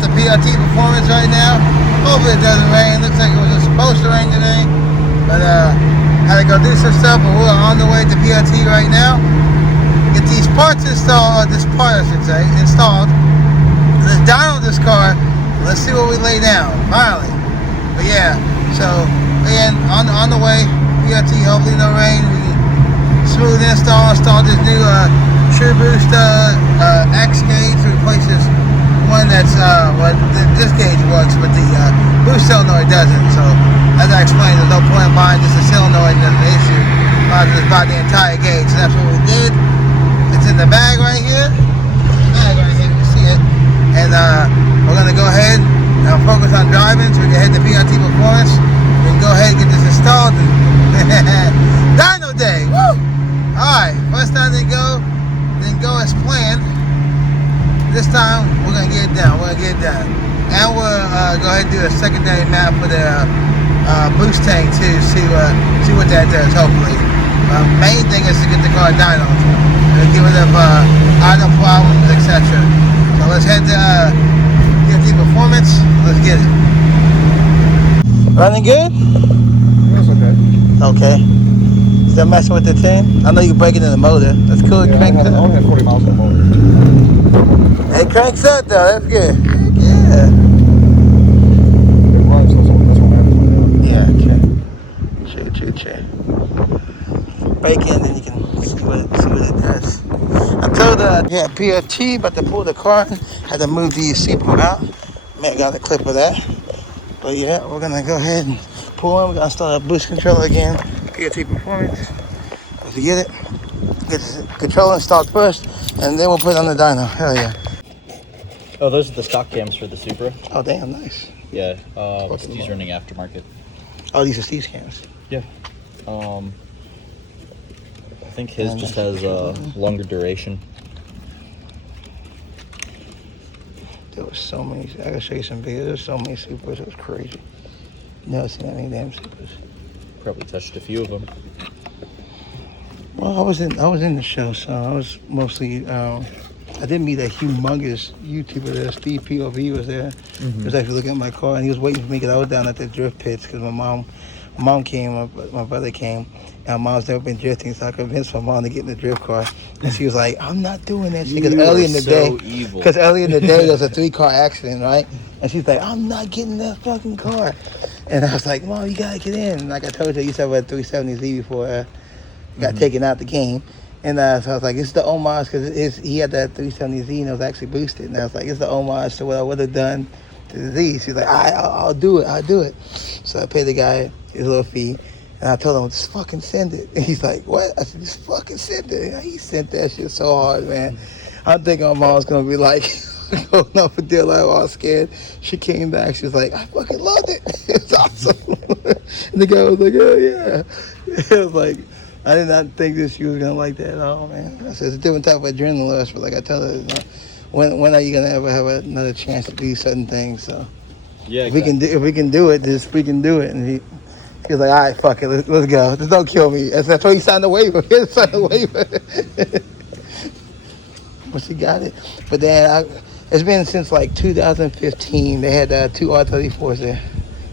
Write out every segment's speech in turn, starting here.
out to PRT Performance right now. Hopefully it doesn't rain. Looks like it was supposed to rain today. But had to go do some stuff, but we're on the way to PRT right now. Get these parts installed, or this part I should say, installed. Let's dyno this car. Let's see what we lay down, finally. But yeah, so again, on the way, PRT, hopefully no rain. We smooth install this new True Boost X gauge to replace this one that's well, this gauge works, but the boost solenoid doesn't. So as I explained, there's no point in buying just a solenoid that's an issue. I'll just buy the entire gauge. So that's what we did. It's in the bag right here. You can see it. And we're gonna go ahead and focus on driving so we can head to PRT Performance. We can go ahead and get this installed. Dyno day! Woo! Alright, first time didn't go as planned. This time we're gonna get it done. And we'll go ahead and do a secondary map for the boost tank too. See what that does. Hopefully, main thing is to get the car dyno and get rid of idle problems, etc. So let's head to PRT Performance. Let's get it. Running good? That's okay. Okay. Still messing with the thing? I know you're breaking in the motor. That's cool. Yeah, I only had 40 miles on the motor. It cranks up though. That's good. Yeah. It runs. That's what happens. Yeah. True. Break in, then you can see what it does. I told PRT about to pull the car. Had to move the seatbelt out. Man, got a clip of that. But yeah, we're gonna go ahead and pull in. We're gonna start our boost controller again. PRT Performance. Let's get it. Get the controller installed first, and then we'll put it on the dyno. Hell yeah. Oh, those are the stock cams for the Supra. Oh, damn, nice. Yeah, Steve's running aftermarket. Oh, these are Steve's cams. Yeah. I think his just has longer duration. There was so many. I gotta show you some videos. There's so many Supras. It was crazy. Never seen that many damn Supras. Probably touched a few of them. Well, I was in the show, so I was mostly. I did meet a humongous YouTuber there. Steve POV was there. He was actually looking at my car, and he was waiting for me because I was down at the drift pits because my mom came, my brother came, and my mom's never been drifting, so I convinced my mom to get in the drift car, and she was like, "I'm not doing that shit," because early in the day there was a 3-car accident, right? And she's like, "I'm not getting that fucking car," and I was like, "Mom, you gotta get in." Like I told you, I used to have a 370Z before got taken out the game. And so I was like, it's the homage, because he had that 370Z and it was actually boosted. And I was like, it's the homage to what I would have done to the Z. She's like, I'll do it. So I paid the guy his little fee. And I told him, just fucking send it. And he's like, what? I said, just fucking send it. And he sent that shit so hard, man. I'm thinking my mom's going to be like, going up a deal. I was scared. She came back. She was like, I fucking loved it. It's awesome. And the guy was like, oh, yeah. It was like, I did not think that she was gonna like that at all, man. I said it's a different type of adrenaline rush, but like I tell her, when are you gonna ever have another chance to do certain things? So yeah, if we can do it, just freaking do it. And he was like, all right, fuck it, let's go. Just don't kill me. That's why he signed the waiver. He signed the waiver. But she got it. But then it's been since like 2015. They had 2 R34s there.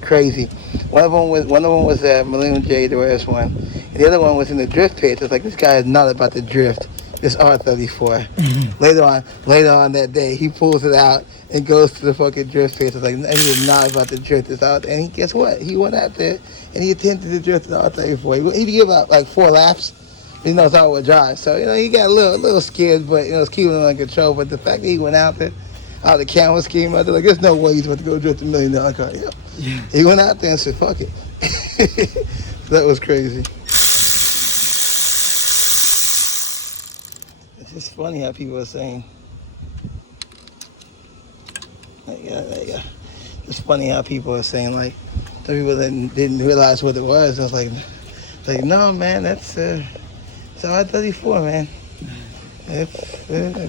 Crazy. One of them was Millennium J, the S1. And the other one was in the drift pits. It's like, this guy is not about to drift. This R34. Later on that day, he pulls it out and goes to the fucking drift pits. It's like, he is not about to drift this out. And guess what? He went out there and he attempted to drift the R34. He gave out like 4 laps. He knows how to drive. So, he got a little scared, but, it's keeping him under control. But the fact that he went out there, the camera came out there, like, there's no way he's about to go drift $1 million car. Yeah. He went out there and said, fuck it. That was crazy. It's just funny how people are saying, there you go. It's funny how people are saying, like, some people didn't realize what it was. I was like, no, man, it's R34, man.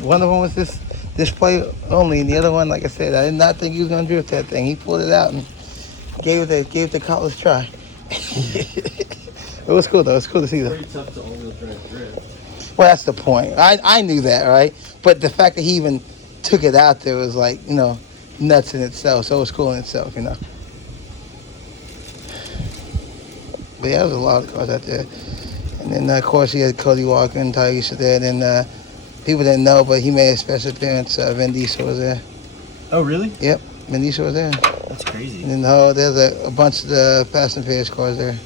One of them was this display only, and the other one, like I said, I did not think he was gonna drift that thing. He pulled it out and gave it the college try. It was cool though. It's cool to see that. Pretty tough to all-wheel drive drift. Well, that's the point. I knew that, right? But the fact that he even took it out there was like, he nuts in itself. So it was cool in itself, you know. But yeah, there was a lot of cars out there. And then, of course, he had Cody Walker and Tyrese there. And then people didn't know, but he made a special appearance. Vin Diesel was there. Oh, really? Yep, Vin Diesel was there. That's crazy. And then there's a bunch of the Fast and Furious cars there.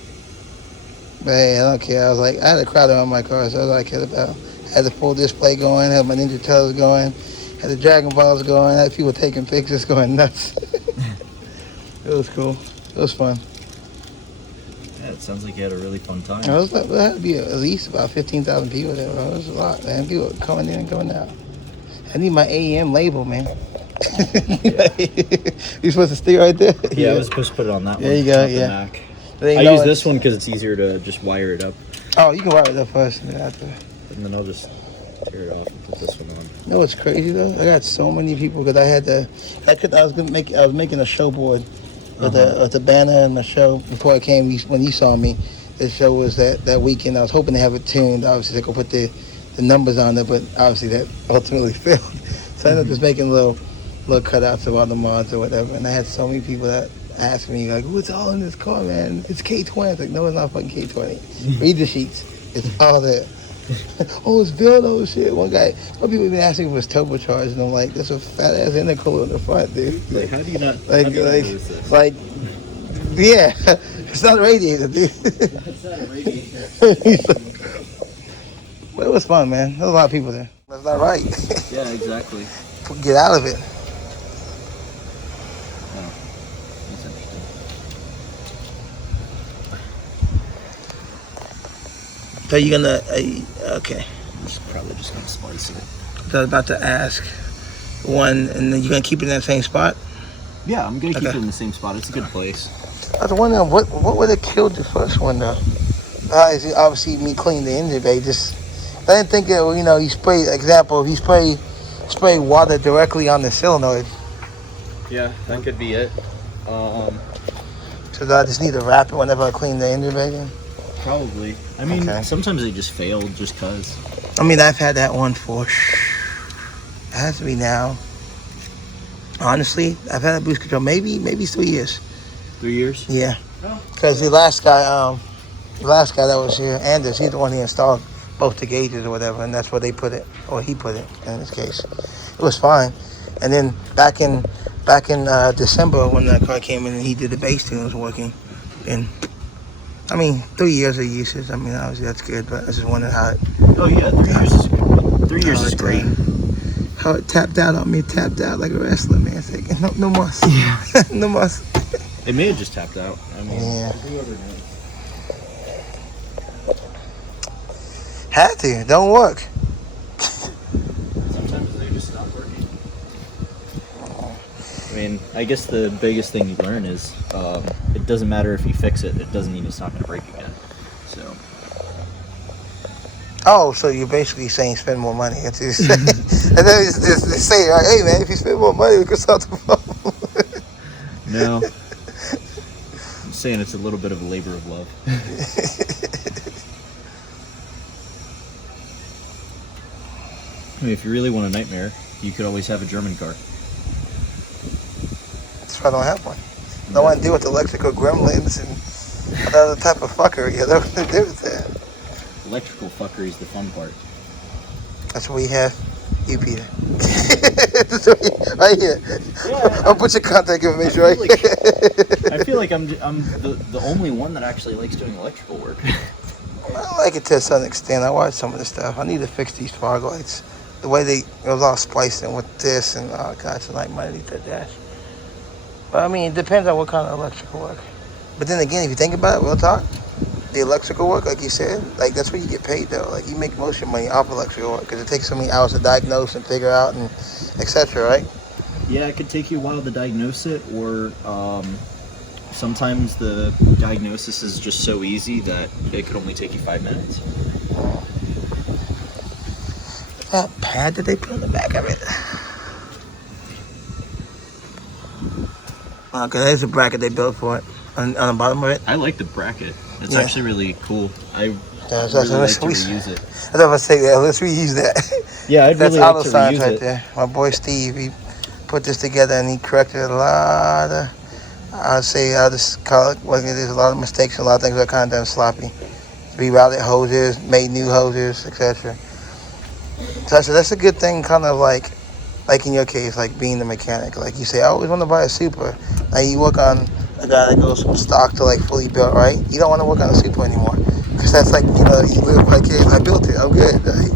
But hey, I don't care. I was like, I had a crowd around my car, so that's all I cared about. I had the full display going, had my Ninja Turtles going, had the Dragon Balls going, had people taking pictures going nuts. It was cool. It was fun. Yeah, it sounds like you had a really fun time. It was like, there had to be at least about 15,000 people there, bro. It was a lot, man. People were coming in and going out. I need my AEM label, man. You supposed to stay right there? Yeah, I was supposed to put it on that one. There you go, not the yeah. Mac. They I know use it. this one because it's easier to just wire it up. Oh, you can wire it up first and then after. And then I'll just tear it off and put this one on. You know what's crazy though? I got so many people because I was making a show board with the banner and the show before I came. When he saw me, the show was that weekend. I was hoping to have it tuned. Obviously, they could put the numbers on there, but obviously that ultimately failed. So I ended up just making little cutouts of all the mods or whatever. And I had so many people that asked me like, "What's all in this car, man? It's K20." I was like, "No, it's not fucking K20. Read the sheets. It's all there." Oh, it's Vildo shit. One people even asking if it was turbocharged, and I'm like, "That's a fat ass intercooler in the front, dude." Like, how do you not Like, lose this? like, yeah, it's not a radiator, dude. It's not a radiator. But it was fun, man. There was a lot of people there. That's not right. Yeah, exactly. Get out of it. Oh, that's interesting. So you're gonna, okay. Probably just gonna splice it. So I was about to ask one, and then you're gonna keep it in that same spot? Yeah, I'm gonna keep Okay. it in the same spot. It's a good place. I was wondering what would have killed the first one though? Obviously me cleaning the engine bay. I didn't think that he sprayed. Example, if he spray water directly on the solenoid. Yeah, that could be it. So do I just need to wrap it whenever I clean the engine bay again? Probably. I mean, Okay. sometimes they just fail just cause. I mean, I've had that one for. It has to be now. Honestly, I've had a boost control maybe 3 years. 3 years? Yeah. Oh. Because the last guy that was here, Anders, he's the one who installed both the gauges or whatever, and that's where they put it, or he put it in this case. It was fine. And then back in December when the car came in and he did the base tune, it was working. And I mean, 3 years of usage. I mean, obviously that's good, but I just wondering how it. Oh yeah, 3 years is good. 3 years is great. How it tapped out on me, tapped out like a wrestler, man. It's like, no muss. Yeah. No muss. It may have just tapped out. I mean, Yeah. whoever knows. Had to. Don't work. Sometimes they just stop working. I mean, I guess the biggest thing you learn is it doesn't matter if you fix it. It doesn't mean it's not going to break again. So. Oh, so you're basically saying spend more money. It's just, and then it's just say, like, hey man, if you spend more money, we can solve the problem. No. I'm saying it's a little bit of a labor of love. I mean, if you really want a nightmare, you could always have a German car. That's why I don't have one. I don't want to deal with electrical gremlins and another type of fuckery. I don't want to deal with that. Electrical fuckery is the fun part. That's what we have. You, Peter. Right here. Yeah, I'll put your contact information right here. I feel like I'm the only one that actually likes doing electrical work. I like it to a certain extent. I watch some of the stuff. I need to fix these fog lights. The way it was all spliced in with this and oh god, it's like money to dash. But I mean, it depends on what kind of electrical work. But then again, if you think about it, real talk, the electrical work, like you said, like that's where you get paid though. Like you make most of your money off electrical work because it takes so many hours to diagnose and figure out and etc. Right? Yeah, it could take you a while to diagnose it, or sometimes the diagnosis is just so easy that it could only take you 5 minutes. That pad that they put on the back of it. Okay, there's a bracket they built for it on the bottom of it. I like the bracket. It's Yeah. actually really cool. I That's really like let's to reuse it. I was about to say that. Let's reuse that. Yeah, I'd That's really like auto to signs reuse right it. there. My boy Steve, he put this together, and he corrected a lot of, I'll just call it what it is, a lot of mistakes, a lot of things that are kind of done sloppy. Rerouted hoses, made new hoses, etc. So I said, that's a good thing, kind of like in your case, like being the mechanic. Like you say, I always want to buy a Super. Like you work on a guy that goes from stock to like fully built, right? You don't want to work on a Super anymore. Because that's like, you live like, hey, I built it, I'm good, right?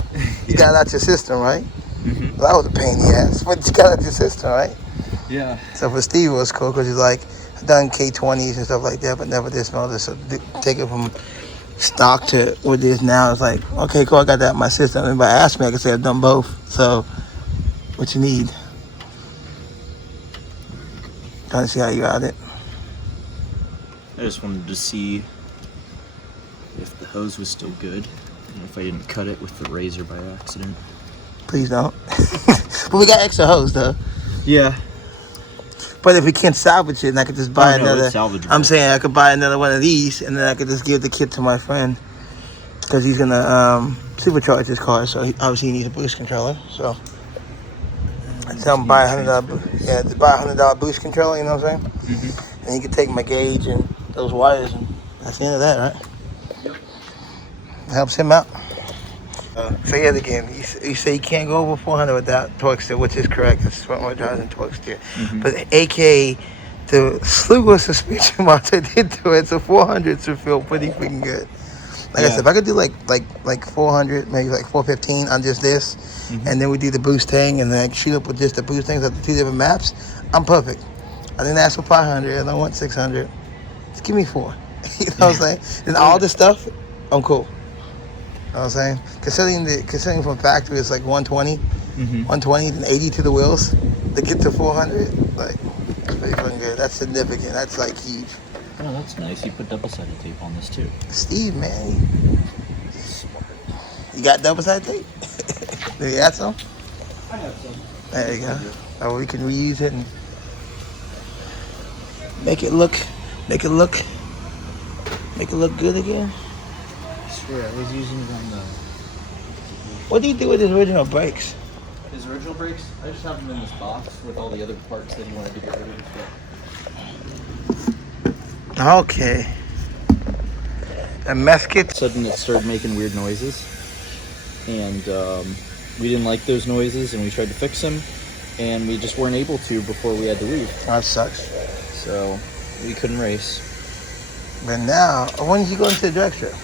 You got it out your system, right? Mm-hmm. Well, that was a pain in the ass, but you got it out your system, right? Yeah. So for Steve, it was cool because he's like, I've done K20s and stuff like that, but never this motor. So take it from stock to what it is now. It's like, okay, cool, I got that in my system. And if I ask me, I can say I've done both. So what you need? Trying to see how you got it. I just wanted to see if the hose was still good and if I didn't cut it with the razor by accident. Please don't. But we got extra hose though. Yeah. But if we can't salvage it, and I could just buy another. It's salvageable. I'm saying I could buy another one of these, and then I could just give the kit to my friend because he's gonna supercharge his car. So obviously he needs a boost controller. So I tell him buy $100 boost controller. You know what I'm saying? Mm-hmm. And you can take my gauge and those wires, and that's the end of that, right? Yep. Helps him out. Say it again. You say you can't go over 400 without torque steer, which is correct. It's front wheel drive and torque steer. Mm-hmm. But AKA, the slew of suspension mods I did to it, so 400 should feel pretty freaking good. Like I said, if I could do like 400, maybe like 415 on just this, and then we do the boost thing, and then I shoot up with just the boost things at the two different maps, I'm perfect. I didn't ask for 500, and I want 600. Just give me 4. You know what I'm saying? And all this stuff, I'm cool. You know what I'm saying? Considering from factory it's like 120, 120 and 80 to the wheels. To get to 400, like, it's pretty fucking good. That's significant. That's like huge. Oh, that's nice. You put double-sided tape on this too. Steve, man, you got double-sided tape? Do you have some? I have some. There you go. Oh, we can reuse it and make it look good again. I swear, I was using it on the... What do you do with his original brakes? His original brakes, I just have them in this box with all the other parts that he wanted to get rid of. Okay. A mess kit. Suddenly it started making weird noises. And we didn't like those noises and we tried to fix them. And we just weren't able to before we had to leave. That sucks. So we couldn't race. But now, when did you go into the drag strip?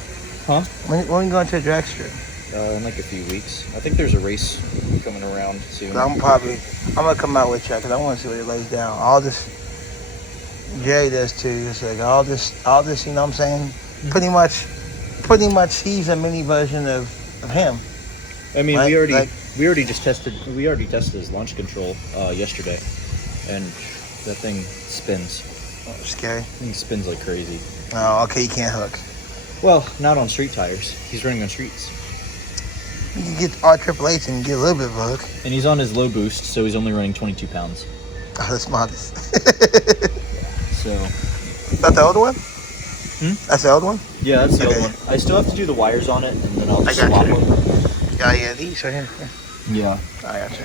Huh? When you going to the drag strip? In like a few weeks. I think there's a race coming around soon. I'm gonna come out with you because I want to see what it lays down. All this, Jerry does too. It's like all this. You know what I'm saying? Mm-hmm. Pretty much, he's a mini version of him. I mean, right? we already tested his launch control yesterday, and that thing spins. Oh, scary. That thing spins like crazy. Oh, okay. You can't hook. Well, not on street tires. He's running on streets. You can get R888 and get a little bit of a hook. And he's on his low boost, so he's only running 22 pounds. Oh, that's modest. So. Is that the old one? That's the old one? Yeah, that's the old one. I still have to do the wires on it, and then I'll just swap them. Yeah, these right here. Yeah. I got you.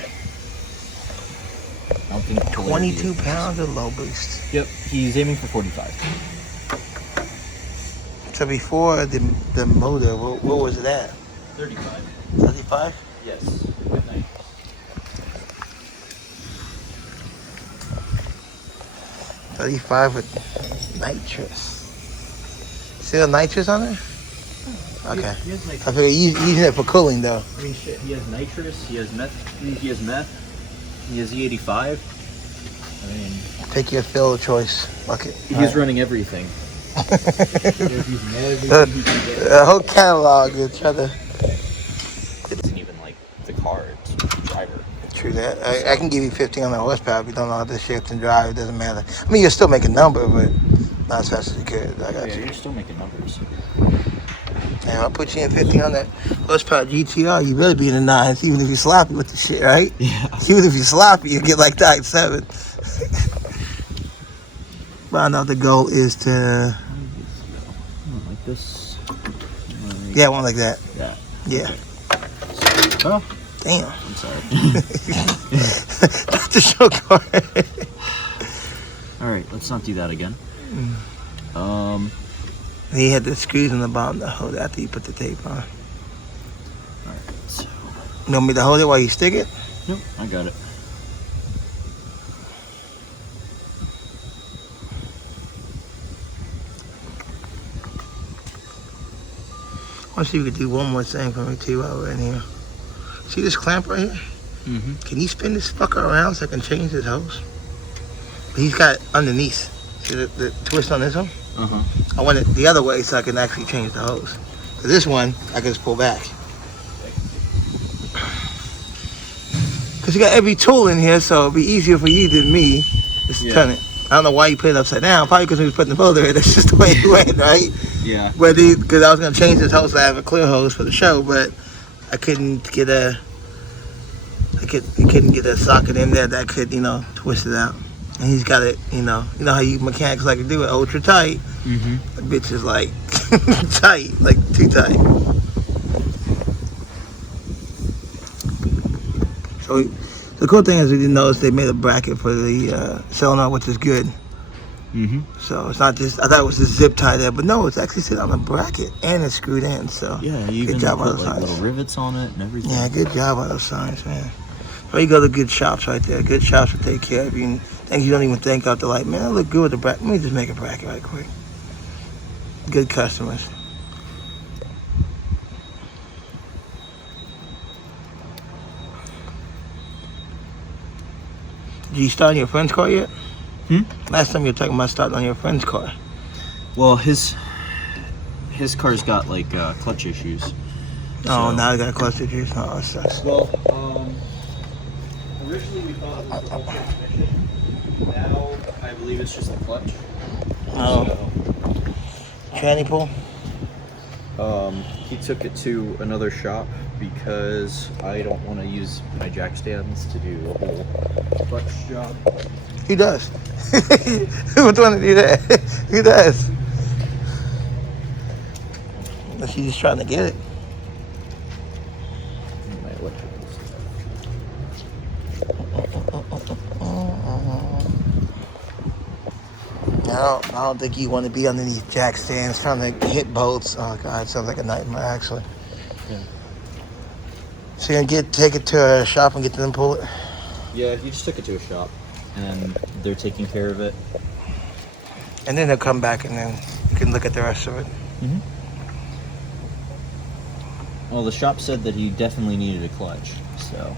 I don't think 22 pounds of low boost. Yep, he's aiming for 45. So before the motor, what was it at? 35. 35? Yes. With nitrous. 35 with nitrous. Still nitrous on there? Okay. He has nitrous. I figure you using it for cooling though. I mean, shit. He has nitrous. He has meth. He has E85. I mean, Take your fill of choice. Fuck it. he's running everything. The whole catalog is trying to. It isn't even like the car; it's the driver. True that. I can give you 1500 horsepower if you don't know how to shift and drive. It doesn't matter. I mean, you'll still make a number, but not as fast as you could. I got you. You're still making numbers. And if I put you in 1500 horsepower GTR, you really be in the nines, even if you're sloppy with the shit, right? Yeah. Even if you're sloppy, you get like that 7. But I know the goal is to. Like this. Yeah, one like that. Yeah. Yeah. Oh. Damn. I'm sorry. That's the show car. All right, let's not do that again. He had the screws in the bottom to hold it after you put the tape on. All right, so You want me to hold it while you stick it? nope, I got it. I want to see if we could do one more thing for me too while we're in here. See this clamp right here? Mm-hmm. Can you spin this fucker around so I can change this hose? He's got it underneath. See the twist on this one? Uh-huh. I want it the other way so I can actually change the hose. So this one, I can just pull back. Because you got every tool in here, so it'll be easier for you than me just to turn it. I don't know why you put it upside down. Probably because we was putting the motor in. That's just the way it went, right? Yeah. But because I was going to change this hose so I have a clear hose for the show, but I couldn't get a socket in there that could, twist it out. And he's got it, you know how you mechanics like to do it ultra tight. Mm-hmm. The bitch is like tight, like too tight. So the cool thing is we didn't notice they made a bracket for the cylinder, which is good. Mm-hmm. So it's not just, I thought it was just zip tie there, but no, it's actually sitting on a bracket and it's screwed in. So Yeah, you even put like little rivets on it and everything. Yeah, good job on those signs, man. There you go, the good shops right there. Good shops will take care of you. And things you don't even think of. They're like, man, I look good with the bracket. Let me just make a bracket right quick. Good customers. Did you start on your friend's car yet? Last time you were talking about starting on your friend's car. Well, his car's got like clutch issues. Oh, now I got clutch issues. Oh, that sucks. Well, originally we thought it was the whole transmission. Now I believe it's just the clutch. Oh. Tranny pull? He took it to another shop because I don't want to use my jack stands to do the whole clutch job. Who does? Who would want to do that? Who does? Unless you're just trying to get it. My electrical stuff. I don't think you want to be underneath jack stands trying to hit bolts. Oh God, it sounds like a nightmare actually. Yeah. So you're gonna take it to a shop and get them to pull it? Yeah, he just took it to a shop and they're taking care of it. And then they'll come back and then you can look at the rest of it. Mm-hmm. Well, the shop said that he definitely needed a clutch, so.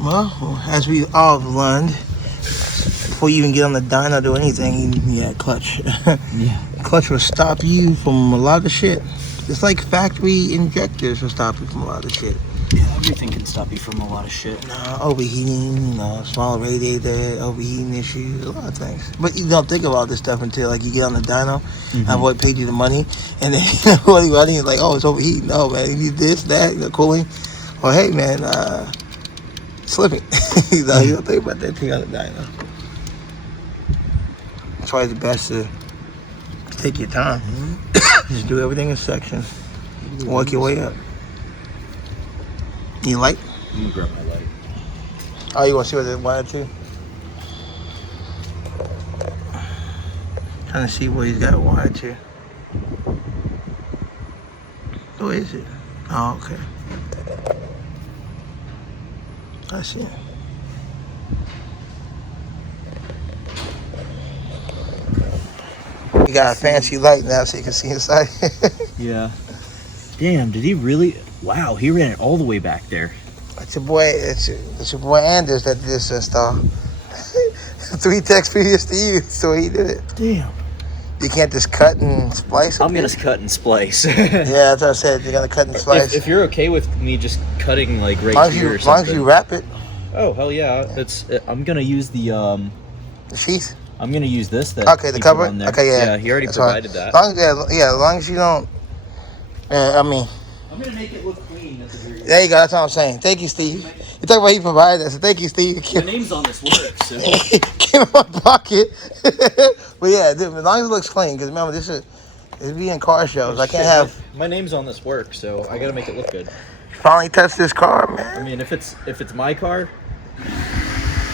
Well, as we all have learned, before you even get on the dyno or do anything, clutch. Yeah. Clutch will stop you from a lot of shit. It's like factory injectors will stop you from a lot of shit. Yeah, everything can stop you from a lot of shit. Overheating, small radiator, overheating issues, a lot of things. But you don't think of all this stuff until like you get on the dyno. Mm-hmm. My boy paid you the money, and then what he running is like, oh, it's overheating. Oh man, you need this, that, cooling. Or hey man, slipping. You don't think about that thing on the dyno. That's why it's best to take your time. Just do everything in sections. Work your way up. You light? I'm gonna grab my light. Oh, you want to see what they wired to? Trying to see what he's got it wired to. Who is it? Oh, okay. I see it. You got a fancy light now so you can see inside. Yeah. Damn, did he really? Wow, he ran it all the way back there. It's your boy Anders that did this install. 3 techs previous to you, so he did it. Damn. You can't just cut and splice it? I'm gonna cut and splice. Yeah, that's what I said. You're gonna cut and splice. If you're okay with me just cutting like right here or as long as something. you wrap it. Oh hell yeah! I'm gonna use the sheath. I'm gonna use this. Okay, the cover. Okay, yeah. Yeah, he already that's provided fine. that. As long as you don't. I'm gonna make it look clean at the very end. There you go. That's what I'm saying. Thank you, Steve. You talk about he provided that, so thank you, Steve. My name's on this work, so. Give him my pocket. But yeah, dude, as long as it looks clean, because remember, this is be in car shows. I can't have. My name's on this work, so I gotta make it look good. Finally touched this car, I man. mean, if it's my car,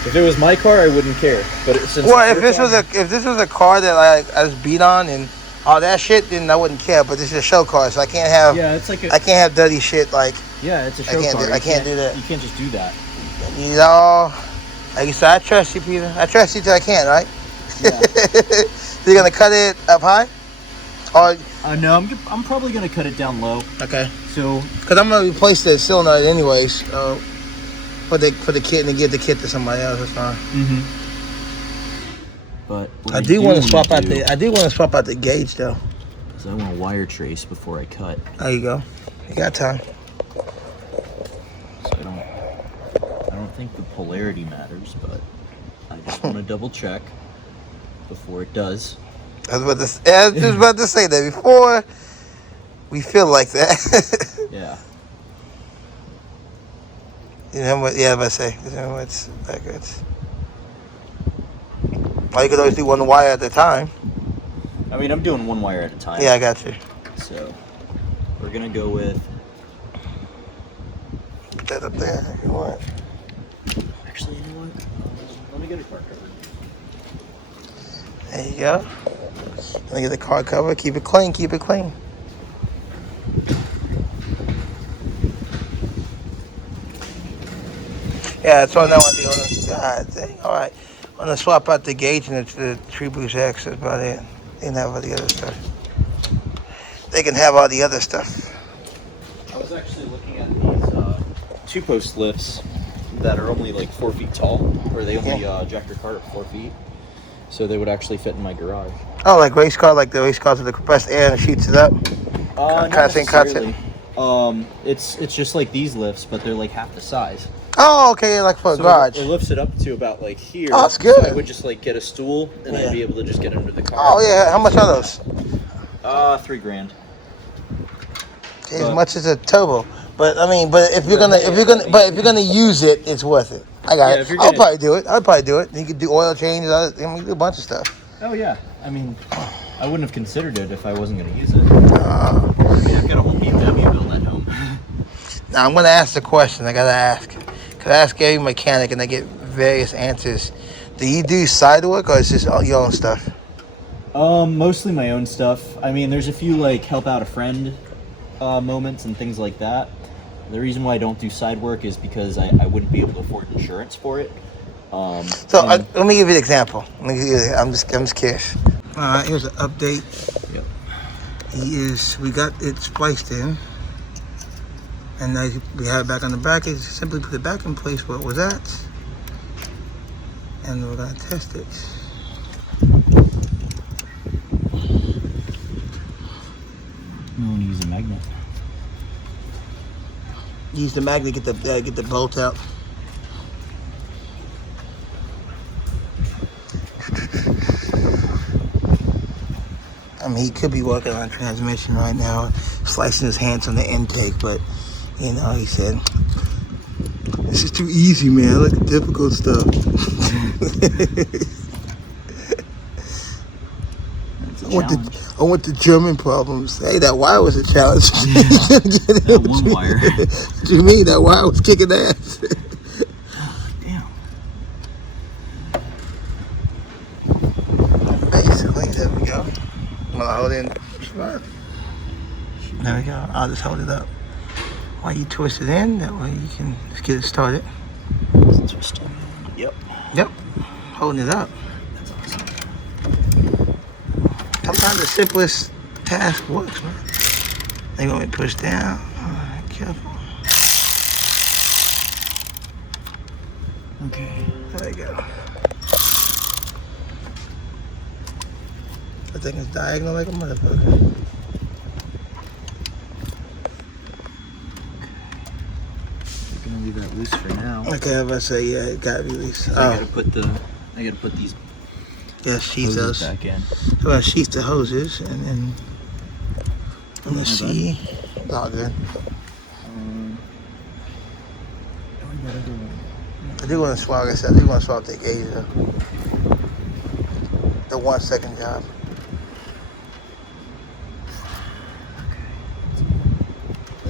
if it was my car, I wouldn't care. But since Well, it's your car, if this was a car that like I was beat on and all that shit, then I wouldn't care. But this is a show car, so I can't have it's like I can't have dirty shit like. yeah, it's a show I can't car. do- I can't do that. You can't just do that. You know, like you said, I trust you, Peter. I trust you till I can't, right? Yeah. So you're gonna cut it up high, or No, I'm probably gonna cut it down low. okay? So, Because I'm gonna replace the cylinder anyways. For the kit and give the kit to somebody else. That's fine. but what I do want to swap out do I do want to swap out the gauge though. is I want to wire trace before I cut. There you go. You got time. So I don't think the polarity matters, but I just want to double check before it does. I was about to say that before we feel like that. Yeah. You know what? Yeah, I was about to say. You know what's backwards. Well, you could always do one wire at a time. I mean, I'm doing one wire at a time. Yeah, I got you. So we're gonna go with. Put that up there if you want. Actually, you know what? Let me get a car cover. There you go. Let me get the car cover. Keep it clean. Keep it clean. Yeah, that's all I know. God dang. All right. I'm going to swap out the gauge and the Tree Boost X. That's about it. They can have all the other stuff. They can have all the other stuff. I was actually looking at these two-post lifts that are only like 4 feet tall, where they only jack your car up 4 feet, so they would actually fit in my garage. Oh, like race car, like the race cars with the compressed air and it shoots it up? Not cuts it. necessarily. It's just like these lifts, but they're like half the size. Oh, okay, like for a So garage. it lifts it up to about like here. Oh, that's good. So I would just like get a stool and I'd be able to just get under the car. Oh, yeah. How much are those? $3,000. As much as a turbo. But I mean, if you're gonna use it, it's worth it. I got it. I'll probably do it. I'll probably do it. You could do oil changes. You do a bunch of stuff. Oh yeah. I mean, I wouldn't have considered it if I wasn't going to use it. I mean, I've got a whole BMW built at home. Now I'm gonna ask the question. I gotta ask. Cause I ask every mechanic and I get various answers. Do you do side work or is this all your own stuff? Mostly my own stuff. I mean, there's a few like help out a friend moments and things like that. The reason why I don't do side work is because I wouldn't be able to afford insurance for it. Let me give you an example. I'm just curious. All right, here's an update. Yep. We got it spliced in. And now we have it back on the bracket. Simply put it back in place where it was at. And we're gonna test it. You want to use a magnet. Use the magnet, get the bolt out. I mean, he could be working on transmission right now, slicing his hands on the intake, but you know, he said, "This is too easy, man. I like the difficult stuff." I want the German problems. Hey, that wire was a challenge. That one wire. What do you mean? That wire was kicking ass. Damn. Basically, there we go. I'm gonna hold in. There we go. I'll just hold it up while you twist it in. That way you can just get it started. Interesting. Yep. Yep. Holding it up. That's awesome. Sometimes the simplest task works, man. They want me to push down. All right, careful. Okay. There you go. That thing is diagonal like a motherfucker. I'm gonna leave that loose for now. Okay, I was about to say, yeah, it gotta be loose. I gotta put these Yeah, sheath hoses those. back in. So I sheath the hoses and then let's see. It's all good. I do want to swap, like I said, I do want to swap the gauge though. The 1 second job.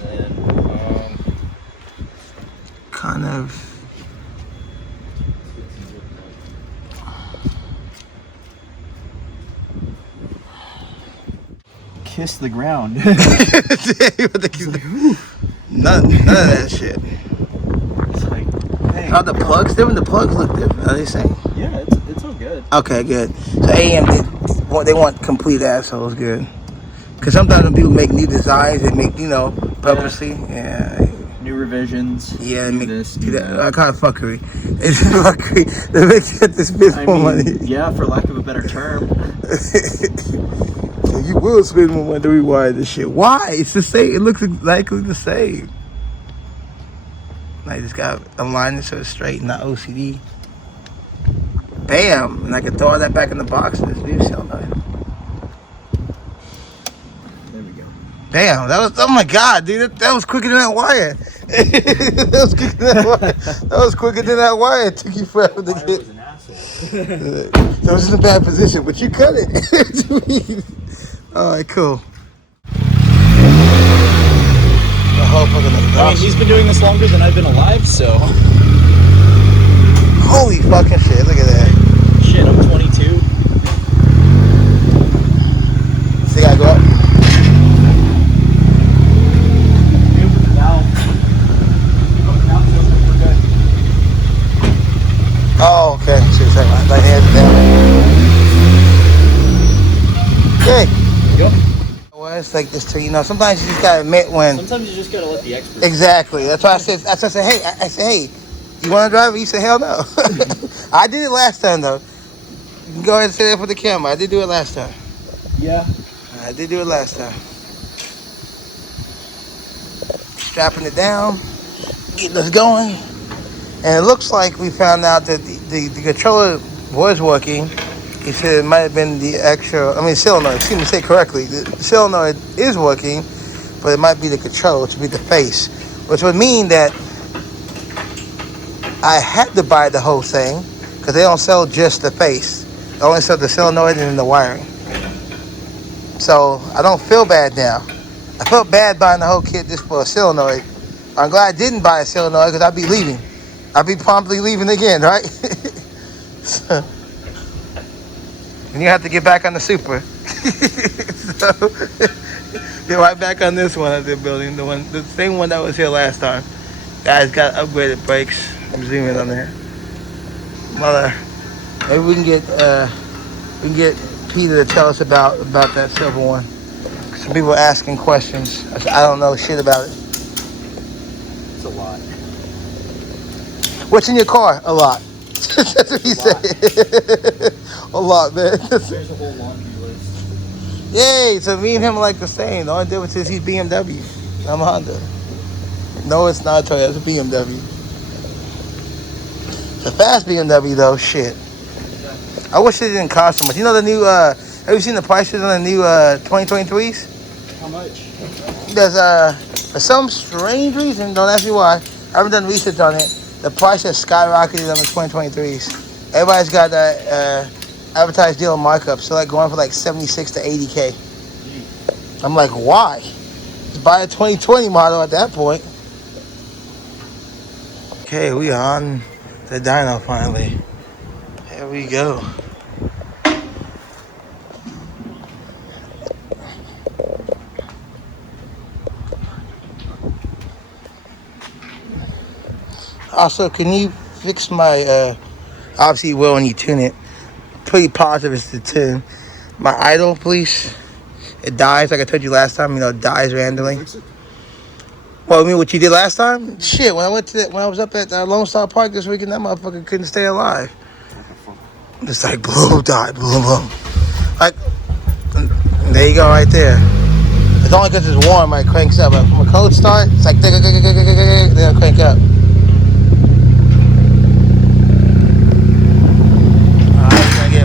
And kiss the ground. You about to kiss none of that shit. It's like, hey. Are the plugs different? The plugs look different. Are they saying? Yeah, it's all good. Okay, good. So AM, they want complete assholes, good. Because sometimes when people make new designs, they make, purposely. Yeah. New revisions. Yeah, they do make this, do do that. that. I call it fuckery. It's fuckery. They make you have to spend more money. Yeah, for lack of a better term. You will spend more money to rewire this shit. Why? It's the same. It looks exactly the same. I just got to align it so it's straight, not OCD. Bam! And I can throw all that back in the box in this new cell now. There we go. Damn, that was, oh my God, dude, that was quicker than that wire. That was quicker than that wire. That was quicker than that wire. It took you forever to Wire get. was an asshole. So I was in a bad position, but you cut it. Alright, cool. The whole fucking I mean, he's been doing this longer than I've been alive, so. Holy fucking shit, look at that. Shit, I'm 22. See, I go up. Oh, okay. See, it's like my hands down. Okay. Yep. Well, it's like this too, sometimes you just gotta admit when. Sometimes you just gotta let the experts. Exactly. That's why I said, hey, I said, hey, you wanna drive it? You said, hell no. I did it last time though. You can go ahead and say that for the camera. I did do it last time. Yeah. I did do it last time. Strapping it down, getting us going. And it looks like we found out that the controller was working. He said it might have been the solenoid. Excuse me, say it correctly. The solenoid is working, but it might be the control, which would be the face. Which would mean that I had to buy the whole thing, because they don't sell just the face. They only sell the solenoid and the wiring. So I don't feel bad now. I felt bad buying the whole kit just for a solenoid. I'm glad I didn't buy a solenoid, because I'd be leaving. I'd be promptly leaving again, right? So, and you have to get back on the Super. So, get right back on this one that they're building. The same one that was here last time. Guys got upgraded brakes. I'm zooming on there. Mother, maybe we can get Peter to tell us about that silver one. Some people are asking questions. I don't know shit about it. It's a lot. What's in your car? A lot. That's what he said. A lot, man. There's a whole laundry list. Yay! So me and him are like the same. The only difference is he's BMW. I'm a Honda. No, it's not a Toyota. It's a BMW. It's a fast BMW though. Shit. I wish it didn't cost so much. You know the new. Have you seen the prices on the new 2023s? How much? There's for some strange reason. Don't ask me why. I haven't done research on it. The price has skyrocketed on the 2023s. Everybody's got that advertised deal markup, so like going for like 76 to 80K. I'm like, why? Just buy a 2020 model at that point. Okay, we on the dyno finally. Here we go. Also, can you fix my, obviously you will when you tune it. Pretty positive it's the tune. My idle, please. It dies, like I told you last time, it dies randomly. Well, I mean, what you did last time? Shit, when I was up at Lone Star Park this weekend, that motherfucker couldn't stay alive. Just like, boom, die, boom, boom. Like, there you go right there. It's only because it's warm, it cranks up. But from a cold start, it's like, then it'll crank up.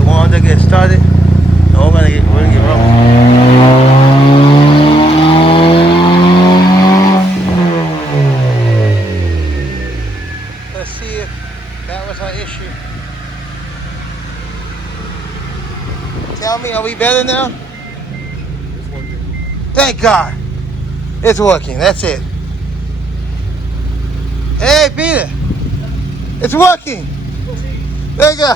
Warmed to get started. We're gonna get rolling. Let's see if that was our issue. Tell me, are we better now? It's working. Thank God. It's working. That's it. Hey, Peter. It's working. There you go.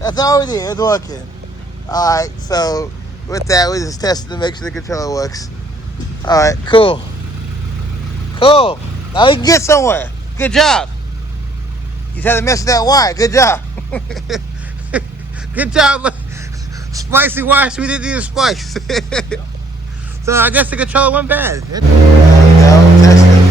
That's all we did. It's working. Alright, so with that, we just tested to make sure the controller works. All right, cool. Cool. Now we can get somewhere. Good job. You just had to mess with that wire. Good job. Good job. Spicy wires we didn't need to splice. So I guess the controller went bad. There we go. Testing.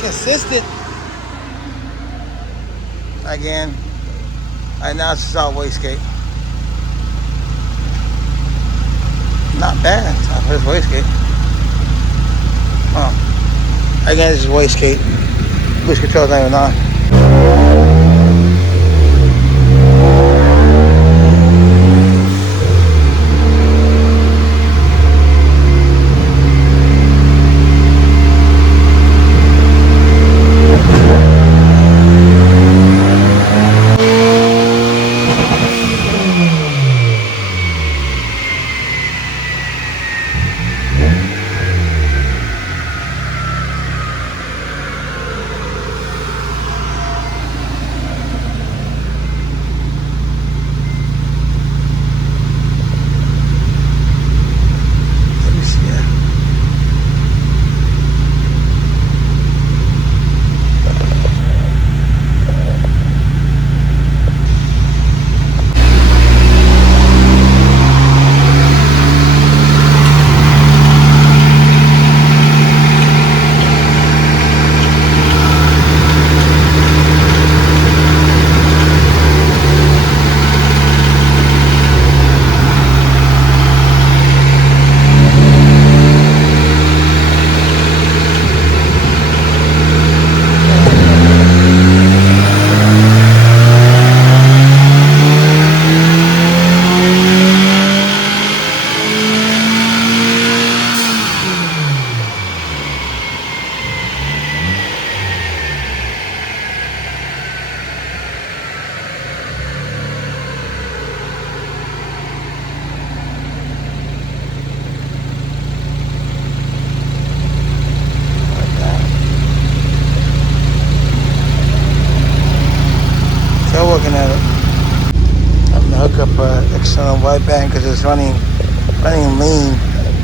Consistent. Again. Right now it's just all wastegate. Not bad. It's first wastegate. Oh. Again, it's just wastegate. Push control's not even on. Looking at it, I'm gonna hook up external wideband because it's running lean.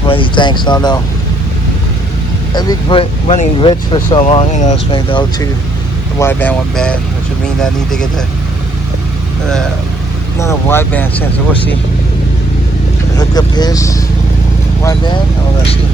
Running tanks, I don't know. If we put running rich for so long, you know, it's made the O2, the wideband went bad, which would mean I need to get another wideband sensor. We'll see. Hook up his wideband. Oh, let's see.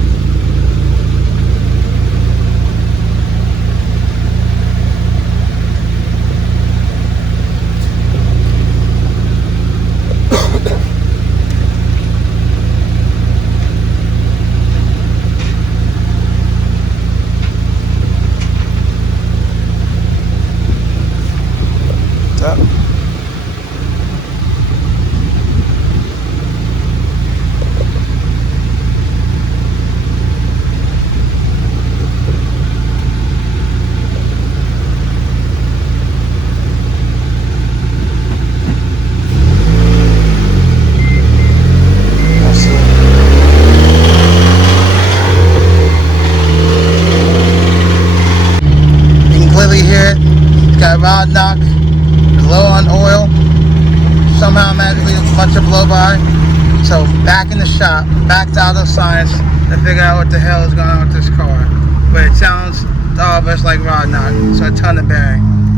rod knock was low on oil. Somehow magically a bunch of blow by. So back in the shop, back to auto science to figure out what the hell is going on with this car. But it sounds to all of us like rod knock, so a ton of bearing.